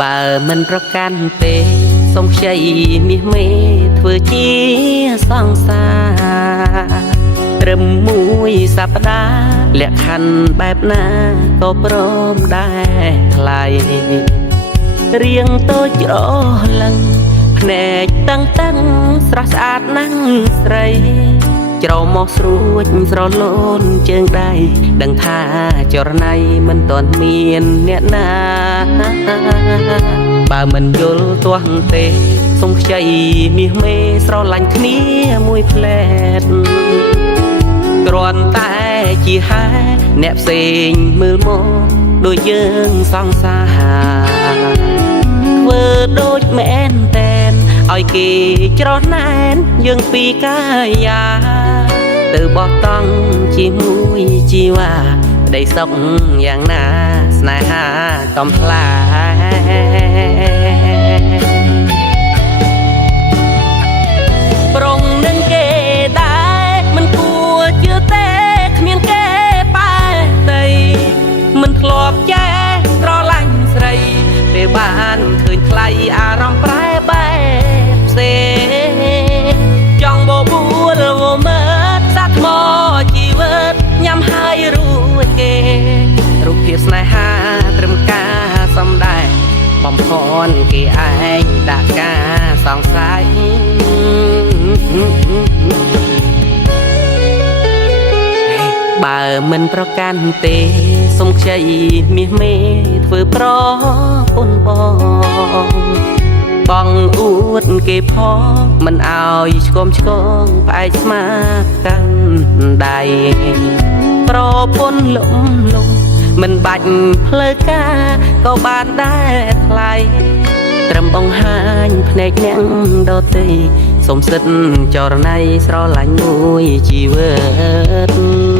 បើមិនប្រកាន់ទេសូមខ្ចីមាសមេធ្វើជាសង្សារត្រឹមមួយសប្តាហ៍លក្ខខណ្ឌបែបណាក៏ព្រមដែរថ្លៃរៀងតូចច្រឡឹងភ្នែកតឹងតឹងស្រស់ស្អាតណាស់ស្រីច្រមុះស្រួចស្រលូនជើងដៃដឹងថាចរណៃមិនទាន់មានអ្នកណាបើមិនយល់ទាស់ទេសូមខ្ចីមាសមេស្រឡាញ់គ្នាមួយផ្លែតគ្រាន់តែជាហេតុអ្នកផ្សេងមើលមកដូចយើងសង្សារធ្វើដូចមែនតែនឲ្យគេច្រណែនយើងពីកាយាទៅបោះតង់ជាមួយជីវ៉ាប្តីសុខយ៉ាងណាស្នេហាកំផ្លាប្រុងនឹងគេដែរមិនគួរជឿទេគ្មានគេបែតីមិនធ្លាប់ចេះស្រឡាញ់ស្រីពេលបានឃើញថ្លៃអារម្មណ៍ប្រែបែបផ្សេងចង់បបួលវមើលសាថ្មជីវិតញ៉ាំហើយរួចគេរូបភាពស្នេហាត្រឹមការសំដែងបំផនគេឯងដាក់ការសង្ស័យបើមិនប្រកាន់ទេសូមខ្ចីមាសមេធ្វើប្រពន្ធបងអួតគេផងមិនអោយឆ្គមឆ្គងផ្អែកស្មាកាន់ដៃប្រពន្ធលំលំមិនបាច់ផ្លូវការក៏បានដែរថ្លៃត្រឹមបង្ហាញភ្នែកអ្នកដទៃសូមសិទ្ធចរណៃស្រឡាញ់មួយជីវិត